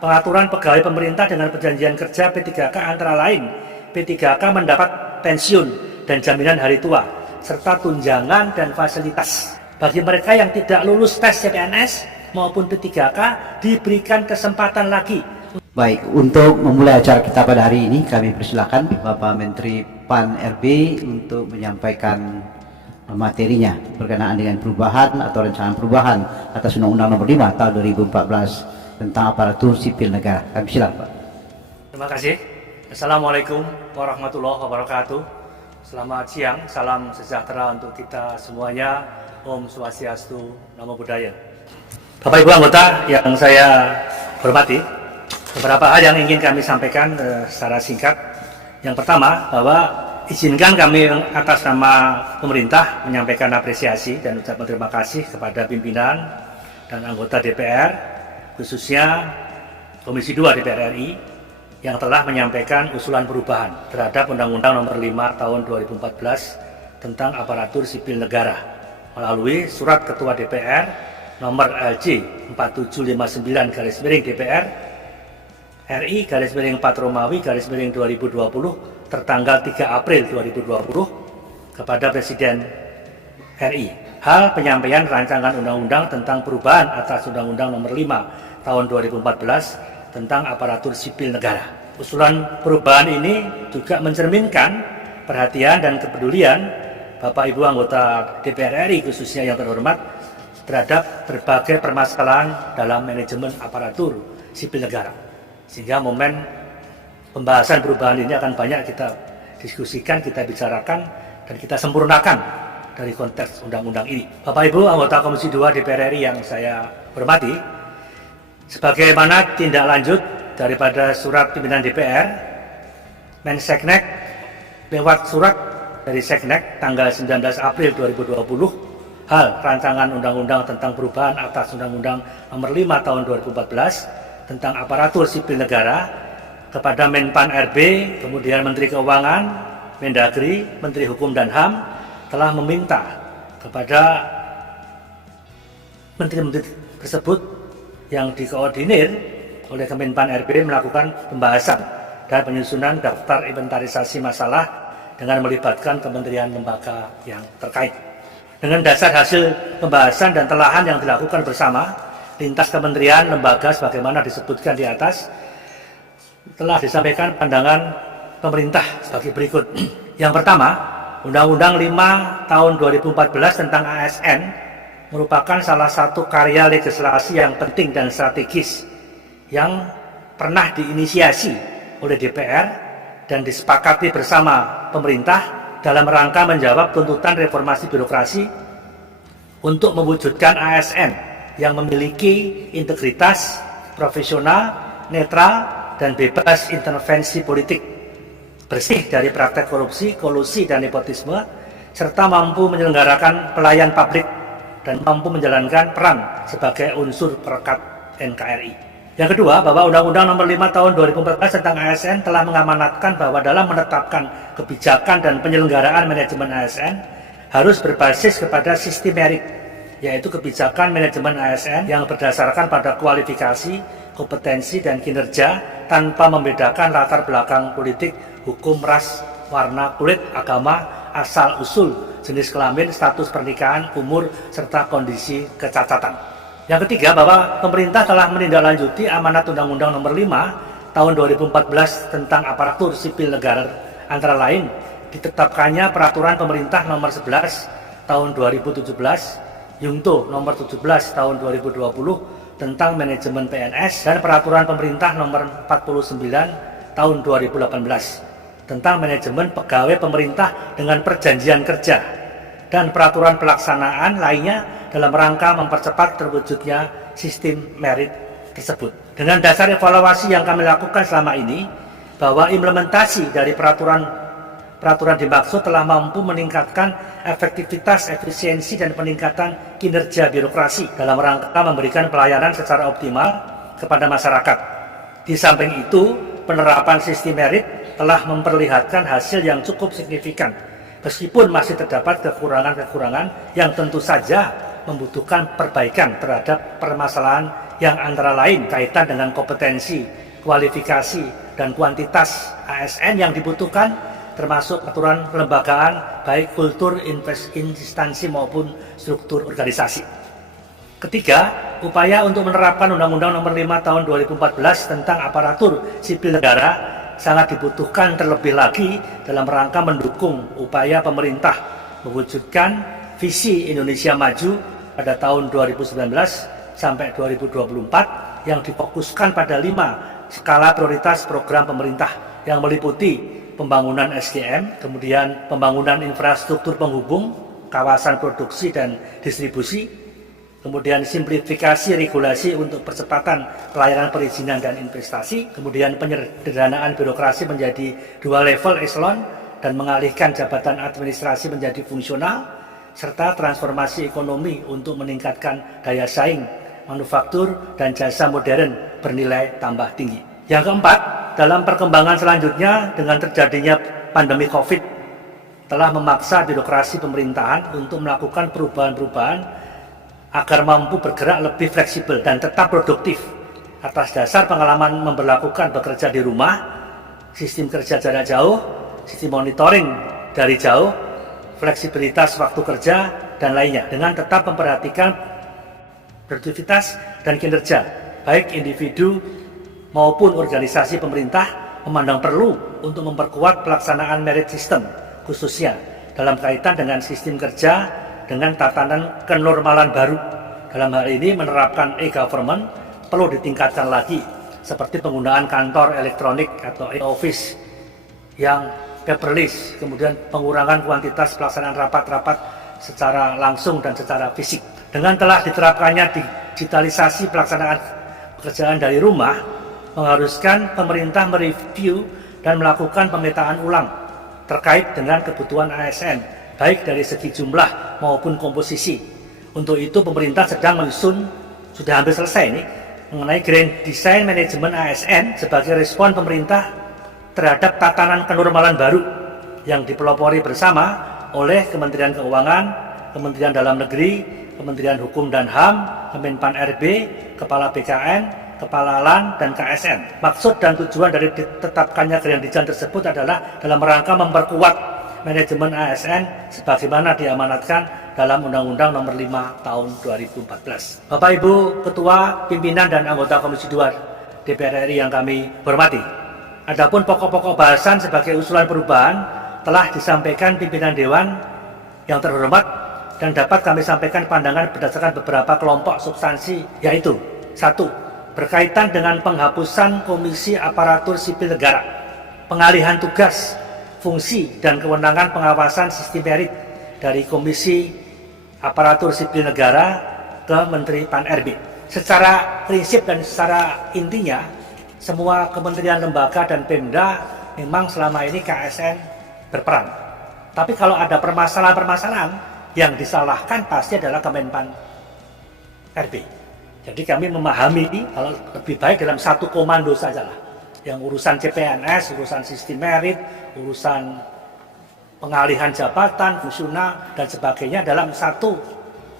pengaturan pegawai pemerintah dengan perjanjian kerja P3K antara lain P3K mendapat pensiun dan jaminan hari tua, serta tunjangan dan fasilitas. Bagi mereka yang tidak lulus tes CPNS maupun P3K diberikan kesempatan lagi. Baik, untuk memulai acara kita pada hari ini, kami persilakan Bapak Menteri PAN RB untuk menyampaikan materinya berkenaan dengan perubahan atau rancangan perubahan atas Undang-Undang Nomor 5 Tahun 2014 tentang aparatur sipil negara. Kami silakan, Pak. Terima kasih. Assalamualaikum warahmatullahi wabarakatuh. Selamat siang, salam sejahtera untuk kita semuanya. Om Swastiastu, Namo Buddhaya. Bapak Ibu anggota yang saya hormati, beberapa hal yang ingin kami sampaikan secara singkat. Yang pertama, bahwa izinkan kami atas nama pemerintah menyampaikan apresiasi dan ucapan terima kasih kepada pimpinan dan anggota DPR, khususnya Komisi 2 DPR RI, yang telah menyampaikan usulan perubahan terhadap Undang-Undang Nomor 5 Tahun 2014 tentang aparatur sipil negara melalui surat Ketua DPR nomor LJ 4759/DPR RI /4 Romawi /2020 tertanggal 3 April 2020 kepada Presiden RI. Hal penyampaian rancangan undang-undang tentang perubahan atas Undang-Undang Nomor 5 Tahun 2014 tentang aparatur sipil negara. Usulan perubahan ini juga mencerminkan perhatian dan kepedulian Bapak Ibu anggota DPR RI khususnya yang terhormat terhadap berbagai permasalahan dalam manajemen aparatur sipil negara. Sehingga momen pembahasan perubahan ini akan banyak kita diskusikan, kita bicarakan, dan kita sempurnakan dari konteks undang-undang ini. Bapak Ibu anggota Komisi 2 DPR RI yang saya hormati, sebagaimana tindak lanjut daripada surat pimpinan DPR, Menseknek lewat surat dari Seknek tanggal 19 April 2020, hal rancangan undang-undang tentang perubahan atas Undang-Undang Nomor 5 Tahun 2014 tentang aparatur sipil negara kepada Menpan RB, kemudian Menteri Keuangan, Mendagri, Menteri Hukum dan HAM telah meminta kepada menteri-menteri tersebut yang dikoordinir oleh Kemenpan RB melakukan pembahasan dan penyusunan daftar inventarisasi masalah dengan melibatkan kementerian lembaga yang terkait. Dengan dasar hasil pembahasan dan telahan yang dilakukan bersama lintas kementerian lembaga sebagaimana disebutkan di atas, telah disampaikan pandangan pemerintah sebagai berikut. Yang pertama, Undang-Undang 5 Tahun 2014 tentang ASN merupakan salah satu karya legislasi yang penting dan strategis yang pernah diinisiasi oleh DPR dan disepakati bersama pemerintah dalam rangka menjawab tuntutan reformasi birokrasi untuk mewujudkan ASN yang memiliki integritas, profesional, netral, dan bebas intervensi politik, bersih dari praktek korupsi, kolusi, dan nepotisme, serta mampu menyelenggarakan pelayan publik dan mampu menjalankan peran sebagai unsur perekat NKRI. Yang kedua, bahwa Undang-Undang Nomor 5 Tahun 2014 tentang ASN telah mengamanatkan bahwa dalam menetapkan kebijakan dan penyelenggaraan manajemen ASN harus berbasis kepada sistem merit, yaitu kebijakan manajemen ASN yang berdasarkan pada kualifikasi, kompetensi, dan kinerja tanpa membedakan latar belakang politik, hukum, ras, warna kulit, agama, asal-usul, jenis kelamin, status pernikahan, umur, serta kondisi kecacatan. Yang ketiga, bahwa pemerintah telah menindaklanjuti amanat Undang-Undang Nomor 5 Tahun 2014 tentang aparatur sipil negara, antara lain ditetapkannya Peraturan Pemerintah Nomor 11 Tahun 2017, Yungto Nomor 17 Tahun 2020 tentang manajemen PNS, dan Peraturan Pemerintah Nomor 49 Tahun 2018 tentang manajemen pegawai pemerintah dengan perjanjian kerja, dan peraturan pelaksanaan lainnya dalam rangka mempercepat terwujudnya sistem merit tersebut. Dengan dasar evaluasi yang kami lakukan selama ini, bahwa implementasi dari peraturan dimaksud telah mampu meningkatkan efektivitas, efisiensi, dan peningkatan kinerja birokrasi dalam rangka memberikan pelayanan secara optimal kepada masyarakat. Di samping itu, penerapan sistem merit telah memperlihatkan hasil yang cukup signifikan, meskipun masih terdapat kekurangan-kekurangan yang tentu saja membutuhkan perbaikan terhadap permasalahan yang antara lain kaitan dengan kompetensi, kualifikasi, dan kuantitas ASN yang dibutuhkan, termasuk aturan kelembagaan baik kultur instansi maupun struktur organisasi. Ketiga, upaya untuk menerapkan Undang-Undang Nomor 5 Tahun 2014 tentang aparatur sipil negara sangat dibutuhkan terlebih lagi dalam rangka mendukung upaya pemerintah mewujudkan visi Indonesia Maju pada tahun 2019 sampai 2024 yang difokuskan pada 5 skala prioritas program pemerintah yang meliputi pembangunan SDM, kemudian pembangunan infrastruktur penghubung, kawasan produksi dan distribusi, kemudian simplifikasi regulasi untuk percepatan pelayanan perizinan dan investasi, kemudian penyederhanaan birokrasi menjadi 2 level eselon dan mengalihkan jabatan administrasi menjadi fungsional, serta transformasi ekonomi untuk meningkatkan daya saing manufaktur dan jasa modern bernilai tambah tinggi. Yang keempat, dalam perkembangan selanjutnya dengan terjadinya pandemi COVID telah memaksa birokrasi pemerintahan untuk melakukan perubahan-perubahan agar mampu bergerak lebih fleksibel dan tetap produktif atas dasar pengalaman memberlakukan bekerja di rumah, sistem kerja jarak jauh, sistem monitoring dari jauh, fleksibilitas waktu kerja, dan lainnya, dengan tetap memperhatikan produktivitas dan kinerja, baik individu maupun organisasi pemerintah memandang perlu untuk memperkuat pelaksanaan merit system, khususnya dalam kaitan dengan sistem kerja dengan tatanan kenormalan baru. Dalam hal ini menerapkan e-government perlu ditingkatkan lagi, seperti penggunaan kantor elektronik atau e-office yang paperless, kemudian pengurangan kuantitas pelaksanaan rapat-rapat secara langsung dan secara fisik. Dengan telah diterapkannya digitalisasi pelaksanaan pekerjaan dari rumah, mengharuskan pemerintah mereview dan melakukan pemetaan ulang terkait dengan kebutuhan ASN, baik dari segi jumlah maupun komposisi. Untuk itu pemerintah sedang menyusun, sudah hampir selesai ini, mengenai Grand Design Manajemen ASN sebagai respon pemerintah terhadap tatanan kenormalan baru yang dipelopori bersama oleh Kementerian Keuangan, Kementerian Dalam Negeri, Kementerian Hukum dan HAM, Kemenpan RB, Kepala BKN, Kepala LAN, dan KSN. Maksud dan tujuan dari ditetapkannya Grand Design tersebut adalah dalam rangka memperkuat manajemen ASN sebagaimana diamanatkan dalam Undang-Undang Nomor 5 Tahun 2014. Bapak Ibu Ketua, Pimpinan dan anggota Komisi 2 DPR RI yang kami hormati, adapun pokok-pokok bahasan sebagai usulan perubahan telah disampaikan pimpinan Dewan yang terhormat dan dapat kami sampaikan pandangan berdasarkan beberapa kelompok substansi, yaitu 1. Berkaitan dengan penghapusan Komisi Aparatur Sipil Negara, pengalihan tugas, fungsi, dan kewenangan pengawasan sistem merit dari Komisi Aparatur Sipil Negara ke Menteri Pan-RB. Secara prinsip dan secara intinya, semua kementerian, lembaga, dan Pemda memang selama ini KSN berperan. Tapi kalau ada permasalahan-permasalahan yang disalahkan pasti adalah Kemenpan RB. Jadi kami memahami kalau lebih baik dalam satu komando sajalah. Yang urusan CPNS, urusan sistem merit, urusan pengalihan jabatan, fungsional, dan sebagainya dalam satu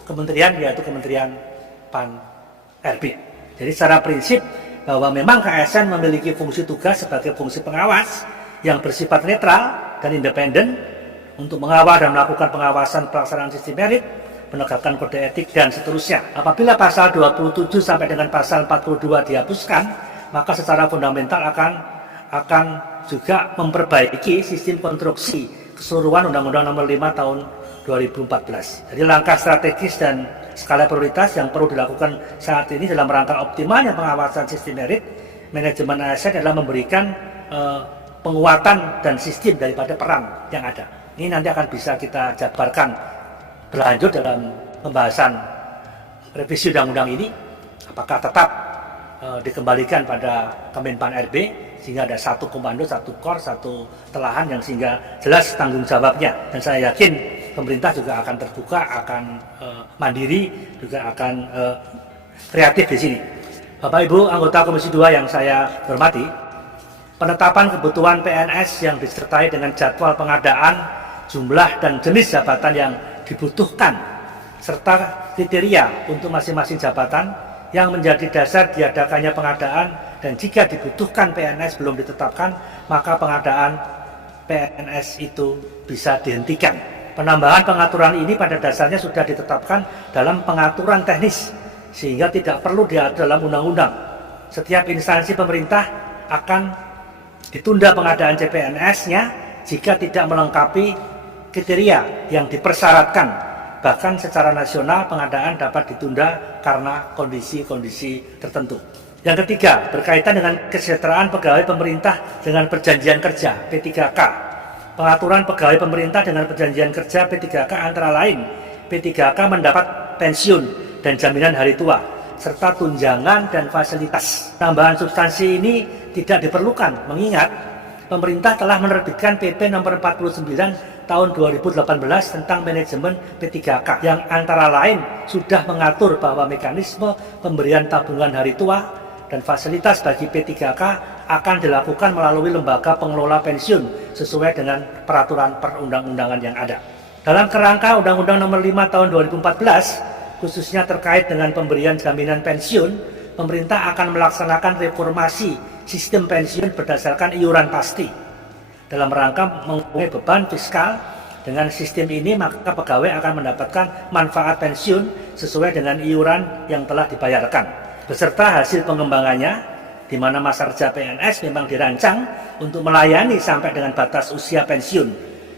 kementerian, yaitu Kementerian Pan-RB. Jadi secara prinsip bahwa memang KSN memiliki fungsi tugas sebagai fungsi pengawas yang bersifat netral dan independen untuk mengawal dan melakukan pengawasan pelaksanaan sistem merit, penegakan kode etik, dan seterusnya. Apabila pasal 27 sampai dengan pasal 42 dihapuskan, maka secara fundamental akan juga memperbaiki sistem konstruksi keseluruhan Undang-Undang Nomor 5 Tahun 2014. Jadi langkah strategis dan skala prioritas yang perlu dilakukan saat ini dalam rangka optimalnya pengawasan sistem merit manajemen ASN adalah memberikan penguatan dan sistem daripada peran yang ada. Ini nanti akan bisa kita jabarkan berlanjut dalam pembahasan revisi undang-undang ini, apakah tetap dikembalikan pada Kemenpan RB sehingga ada satu komando, satu kor, satu telahan yang sehingga jelas tanggung jawabnya, dan saya yakin pemerintah juga akan terbuka, akan mandiri, juga akan kreatif di sini. Bapak Ibu anggota Komisi 2 yang saya hormati, penetapan kebutuhan PNS yang disertai dengan jadwal pengadaan, jumlah dan jenis jabatan yang dibutuhkan serta kriteria untuk masing-masing jabatan yang menjadi dasar diadakannya pengadaan, dan jika dibutuhkan PNS belum ditetapkan, maka pengadaan PNS itu bisa dihentikan. Penambahan pengaturan ini pada dasarnya sudah ditetapkan dalam pengaturan teknis, sehingga tidak perlu diatur dalam undang-undang. Setiap instansi pemerintah akan ditunda pengadaan CPNS-nya jika tidak melengkapi kriteria yang dipersyaratkan. Bahkan secara nasional pengadaan dapat ditunda karena kondisi-kondisi tertentu. Yang ketiga, berkaitan dengan kesejahteraan pegawai pemerintah dengan perjanjian kerja P3K. Pengaturan pegawai pemerintah dengan perjanjian kerja P3K antara lain, P3K mendapat pensiun dan jaminan hari tua, serta tunjangan dan fasilitas. Tambahan substansi ini tidak diperlukan, mengingat pemerintah telah menerbitkan PP nomor 49 tahun 2018 tentang manajemen P3K yang antara lain sudah mengatur bahwa mekanisme pemberian tabungan hari tua dan fasilitas bagi P3K akan dilakukan melalui lembaga pengelola pensiun sesuai dengan peraturan perundang-undangan yang ada. Dalam kerangka Undang-Undang Nomor 5 Tahun 2014, khususnya terkait dengan pemberian jaminan pensiun, pemerintah akan melaksanakan reformasi sistem pensiun berdasarkan iuran pasti. Dalam rangka mengurangi beban fiskal, dengan sistem ini maka pegawai akan mendapatkan manfaat pensiun sesuai dengan iuran yang telah dibayarkan, beserta hasil pengembangannya, di mana masa kerja PNS memang dirancang untuk melayani sampai dengan batas usia pensiun,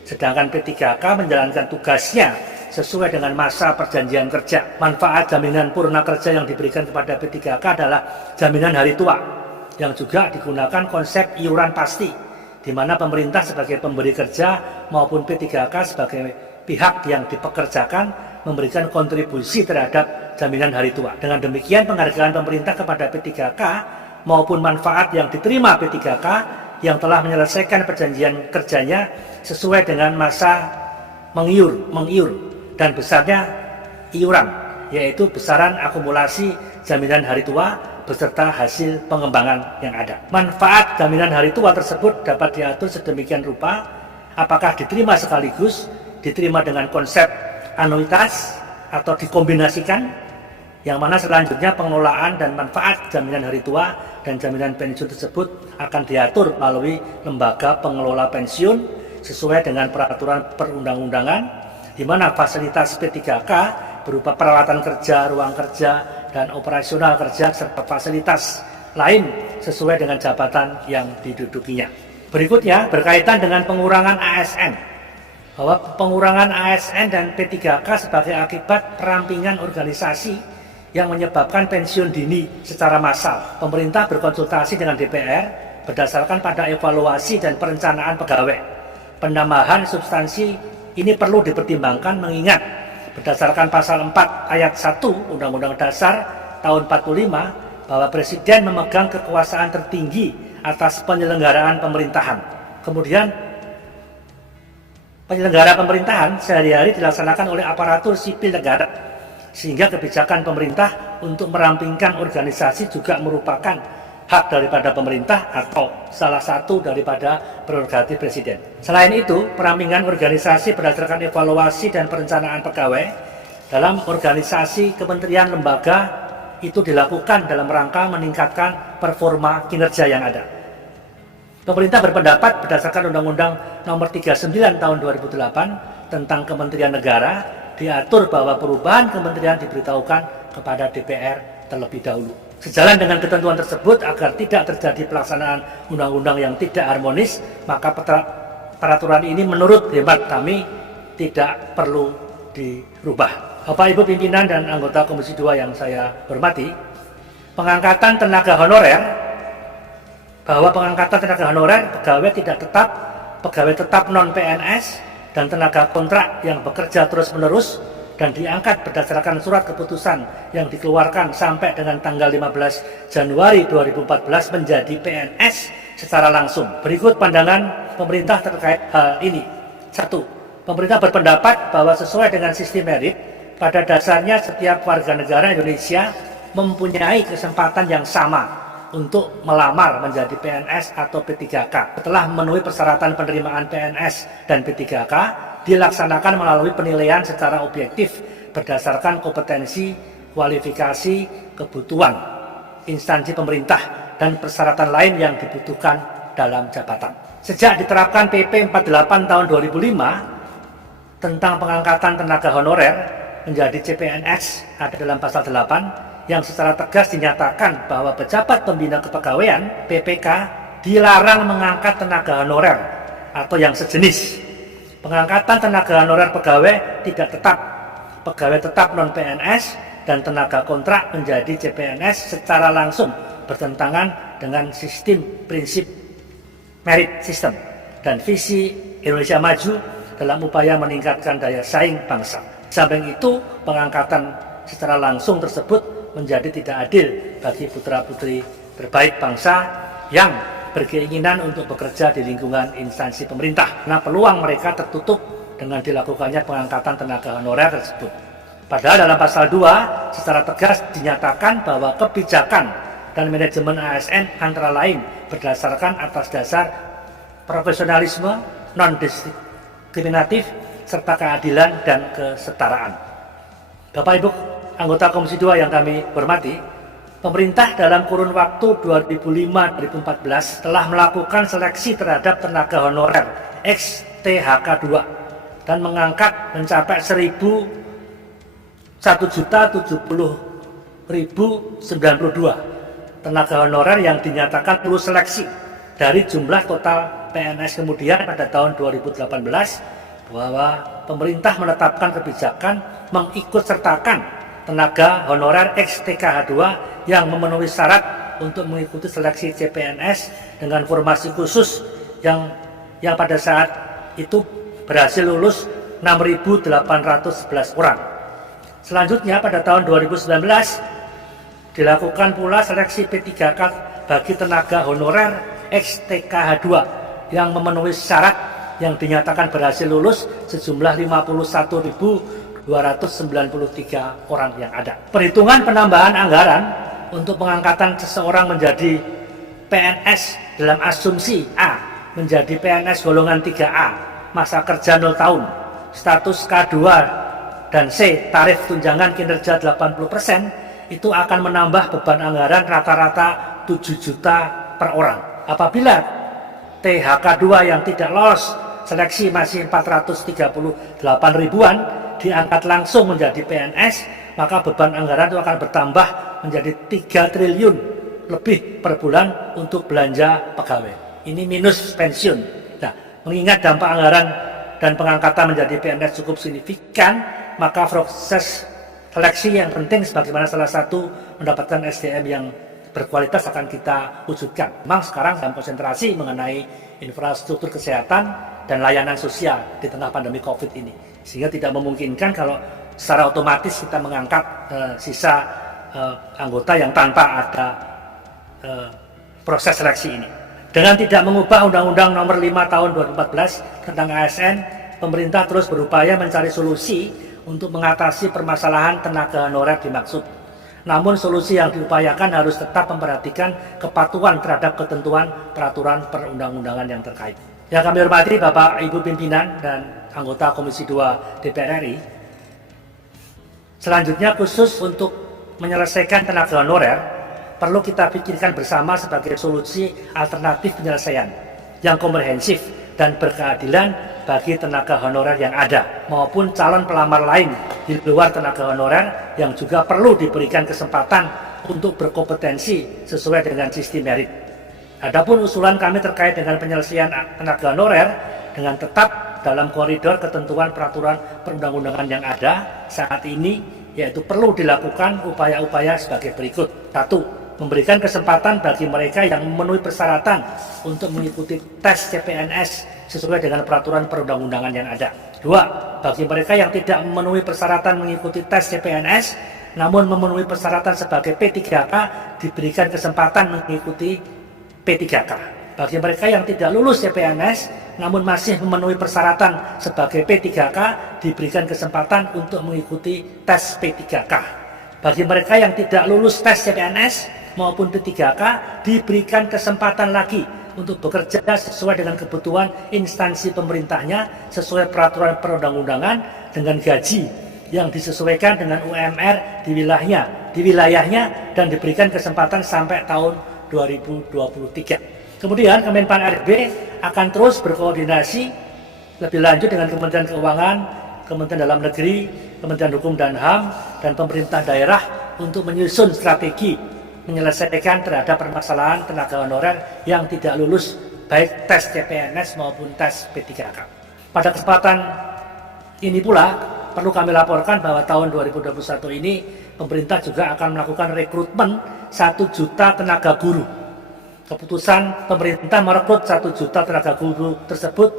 sedangkan P3K menjalankan tugasnya sesuai dengan masa perjanjian kerja. Manfaat jaminan purna kerja yang diberikan kepada P3K adalah jaminan hari tua, yang juga digunakan konsep iuran pasti, di mana pemerintah sebagai pemberi kerja maupun P3K sebagai pihak yang dipekerjakan memberikan kontribusi terhadap jaminan hari tua. Dengan demikian, penghargaan pemerintah kepada P3K maupun manfaat yang diterima P3K yang telah menyelesaikan perjanjian kerjanya sesuai dengan masa mengiur dan besarnya iuran, yaitu besaran akumulasi jaminan hari tua beserta hasil pengembangan yang ada. Manfaat jaminan hari tua tersebut dapat diatur sedemikian rupa, apakah diterima sekaligus, diterima dengan konsep anuitas, atau dikombinasikan, yang mana selanjutnya pengelolaan dan manfaat jaminan hari tua dan jaminan pensiun tersebut akan diatur melalui lembaga pengelola pensiun sesuai dengan peraturan perundang-undangan, di mana fasilitas P3K berupa peralatan kerja, ruang kerja, dan operasional kerja serta fasilitas lain sesuai dengan jabatan yang didudukinya. Berikutnya berkaitan dengan pengurangan ASN, bahwa pengurangan ASN dan P3K sebagai akibat perampingan organisasi yang menyebabkan pensiun dini secara massal. Pemerintah berkonsultasi dengan DPR berdasarkan pada evaluasi dan perencanaan pegawai. Penambahan substansi ini perlu dipertimbangkan mengingat berdasarkan pasal 4 ayat 1 Undang-Undang Dasar tahun 45 bahwa Presiden memegang kekuasaan tertinggi atas penyelenggaraan pemerintahan. Kemudian penyelenggara pemerintahan sehari-hari dilaksanakan oleh aparatur sipil negara, sehingga kebijakan pemerintah untuk merampingkan organisasi juga merupakan hak daripada pemerintah atau salah satu daripada prerogatif Presiden. Selain itu, perampingan organisasi berdasarkan evaluasi dan perencanaan pegawai dalam organisasi kementerian lembaga itu dilakukan dalam rangka meningkatkan performa kinerja yang ada. Pemerintah berpendapat berdasarkan Undang-Undang Nomor 39 Tahun 2008 tentang Kementerian Negara diatur bahwa perubahan kementerian diberitahukan kepada DPR terlebih dahulu. Sejalan dengan ketentuan tersebut, agar tidak terjadi pelaksanaan undang-undang yang tidak harmonis, maka peraturan ini menurut hemat kami tidak perlu dirubah. Bapak Ibu pimpinan dan anggota Komisi 2 yang saya hormati, pengangkatan tenaga honorer, bahwa pengangkatan tenaga honorer pegawai tidak tetap, pegawai tetap non-PNS, dan tenaga kontrak yang bekerja terus-menerus dan diangkat berdasarkan surat keputusan yang dikeluarkan sampai dengan tanggal 15 Januari 2014 menjadi PNS secara langsung. Berikut pandangan pemerintah terkait hal ini. 1. Pemerintah berpendapat bahwa sesuai dengan sistem merit, pada dasarnya setiap warga negara Indonesia mempunyai kesempatan yang sama untuk melamar menjadi PNS atau P3K. Setelah memenuhi persyaratan penerimaan PNS dan P3K, dilaksanakan melalui penilaian secara objektif berdasarkan kompetensi kualifikasi, kebutuhan instansi pemerintah dan persyaratan lain yang dibutuhkan dalam jabatan. Sejak diterapkan PP 48 tahun 2005 tentang pengangkatan tenaga honorer menjadi CPNS, ada dalam pasal 8 yang secara tegas dinyatakan bahwa pejabat pembina kepegawaian (PPK) dilarang mengangkat tenaga honorer atau yang sejenis. Pengangkatan tenaga honorer pegawai tidak tetap, pegawai tetap non-PNS dan tenaga kontrak menjadi CPNS secara langsung bertentangan dengan sistem prinsip merit system dan visi Indonesia Maju dalam upaya meningkatkan daya saing bangsa. Samping itu, pengangkatan secara langsung tersebut menjadi tidak adil bagi putra-putri terbaik bangsa yang berkeinginan untuk bekerja di lingkungan instansi pemerintah. Nah, peluang mereka tertutup dengan dilakukannya pengangkatan tenaga honorer tersebut. Padahal dalam pasal 2 secara tegas dinyatakan bahwa kebijakan dan manajemen ASN antara lain berdasarkan atas dasar profesionalisme, non-diskriminatif, serta keadilan dan kesetaraan. Bapak Ibu anggota Komisi 2 yang kami hormati, pemerintah dalam kurun waktu 2005-2014 telah melakukan seleksi terhadap tenaga honorer ex-THK 2 dan mengangkat mencapai 1.070.092 tenaga honorer yang dinyatakan lulus seleksi dari jumlah total PNS. Kemudian pada tahun 2018 bahwa pemerintah menetapkan kebijakan mengikutsertakan tenaga honorer ex-TKH 2 yang memenuhi syarat untuk mengikuti seleksi CPNS dengan formasi khusus yang pada saat itu berhasil lulus 6.811 orang. Selanjutnya pada tahun 2019 dilakukan pula seleksi P3K bagi tenaga honorer ex-TKH 2 yang memenuhi syarat yang dinyatakan berhasil lulus sejumlah 51.293 orang yang ada. Perhitungan penambahan anggaran untuk pengangkatan seseorang menjadi PNS dalam asumsi A menjadi PNS golongan 3A, masa kerja 0 tahun, status K2 dan C, tarif tunjangan kinerja 80%, itu akan menambah beban anggaran rata-rata 7 juta per orang. Apabila THK 2 yang tidak lolos seleksi masih 438 ribuan diangkat langsung menjadi PNS, maka beban anggaran itu akan bertambah menjadi 3 triliun lebih per bulan untuk belanja pegawai. Ini minus pensiun. Nah, mengingat dampak anggaran dan pengangkatan menjadi PNS cukup signifikan, maka proses seleksi yang penting sebagaimana salah satu mendapatkan SDM yang berkualitas akan kita wujudkan. Memang sekarang dalam konsentrasi mengenai infrastruktur kesehatan dan layanan sosial di tengah pandemi COVID ini, sehingga tidak memungkinkan kalau secara otomatis kita mengangkat sisa anggota yang tanpa ada proses seleksi ini. Dengan tidak mengubah Undang-Undang Nomor 5 Tahun 2014 tentang ASN, pemerintah terus berupaya mencari solusi untuk mengatasi permasalahan tenaga honorer dimaksud. Namun solusi yang diupayakan harus tetap memperhatikan kepatuhan terhadap ketentuan peraturan perundang-undangan yang terkait. Yang kami hormati Bapak Ibu pimpinan dan anggota Komisi 2 DPR RI. Selanjutnya, khusus untuk menyelesaikan tenaga honorer, perlu kita pikirkan bersama sebagai solusi alternatif penyelesaian yang komprehensif dan berkeadilan bagi tenaga honorer yang ada maupun calon pelamar lain di luar tenaga honorer yang juga perlu diberikan kesempatan untuk berkompetensi sesuai dengan sistem merit. Adapun usulan kami terkait dengan penyelesaian tenaga honorer dengan tetap dalam koridor ketentuan peraturan perundang-undangan yang ada saat ini, yaitu perlu dilakukan upaya-upaya sebagai berikut. 1. Memberikan kesempatan bagi mereka yang memenuhi persyaratan untuk mengikuti tes CPNS sesuai dengan peraturan perundang-undangan yang ada. 2. Bagi mereka yang tidak memenuhi persyaratan mengikuti tes CPNS namun memenuhi persyaratan sebagai P3K, diberikan kesempatan mengikuti P3K. Bagi mereka yang tidak lulus CPNS namun masih memenuhi persyaratan sebagai P3K, diberikan kesempatan untuk mengikuti tes P3K. Bagi mereka yang tidak lulus tes CPNS maupun P3K, diberikan kesempatan lagi untuk bekerja sesuai dengan kebutuhan instansi pemerintahnya sesuai peraturan perundang-undangan dengan gaji yang disesuaikan dengan UMR di wilayahnya dan diberikan kesempatan sampai tahun 2023. Kemudian Kemenpan RB akan terus berkoordinasi lebih lanjut dengan Kementerian Keuangan, Kementerian Dalam Negeri, Kementerian Hukum dan HAM, dan pemerintah daerah untuk menyusun strategi menyelesaikan terhadap permasalahan tenaga honorer yang tidak lulus baik tes CPNS maupun tes P3K. Pada kesempatan ini pula perlu kami laporkan bahwa tahun 2021 ini pemerintah juga akan melakukan rekrutmen 1 juta tenaga guru. Keputusan pemerintah merekrut 1 juta tenaga guru tersebut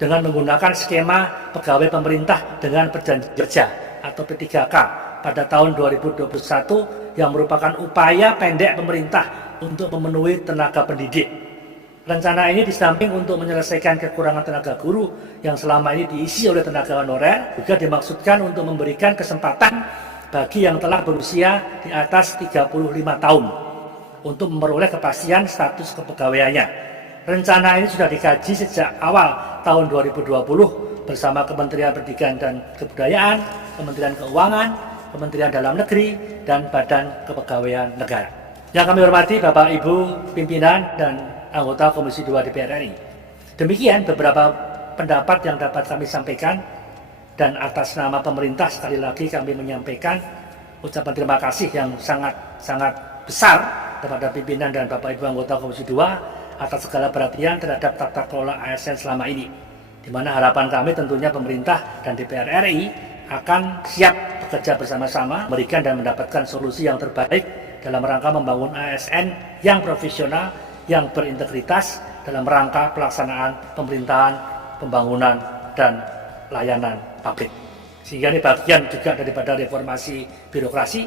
dengan menggunakan skema pegawai pemerintah dengan perjanjian kerja atau P3K pada tahun 2021 yang merupakan upaya pendek pemerintah untuk memenuhi tenaga pendidik. Rencana ini di samping untuk menyelesaikan kekurangan tenaga guru yang selama ini diisi oleh tenaga honorer, juga dimaksudkan untuk memberikan kesempatan bagi yang telah berusia di atas 35 tahun untuk memperoleh kepastian status kepegawaiannya. Rencana ini sudah dikaji sejak awal tahun 2020 bersama Kementerian Pendidikan dan Kebudayaan, Kementerian Keuangan, Kementerian Dalam Negeri, dan Badan Kepegawaian Negara. Yang kami hormati Bapak Ibu pimpinan dan anggota Komisi 2 DPR RI. Demikian beberapa pendapat yang dapat kami sampaikan, dan atas nama pemerintah sekali lagi kami menyampaikan ucapan terima kasih yang sangat besar kepada pimpinan dan Bapak Ibu anggota Komisi 2 atas segala perhatian terhadap tata kelola ASN selama ini, di mana harapan kami tentunya pemerintah dan DPR RI akan siap bekerja bersama-sama memberikan dan mendapatkan solusi yang terbaik dalam rangka membangun ASN yang profesional, yang berintegritas dalam rangka pelaksanaan pemerintahan, pembangunan, dan layanan publik. Sehingga ini bagian juga daripada reformasi birokrasi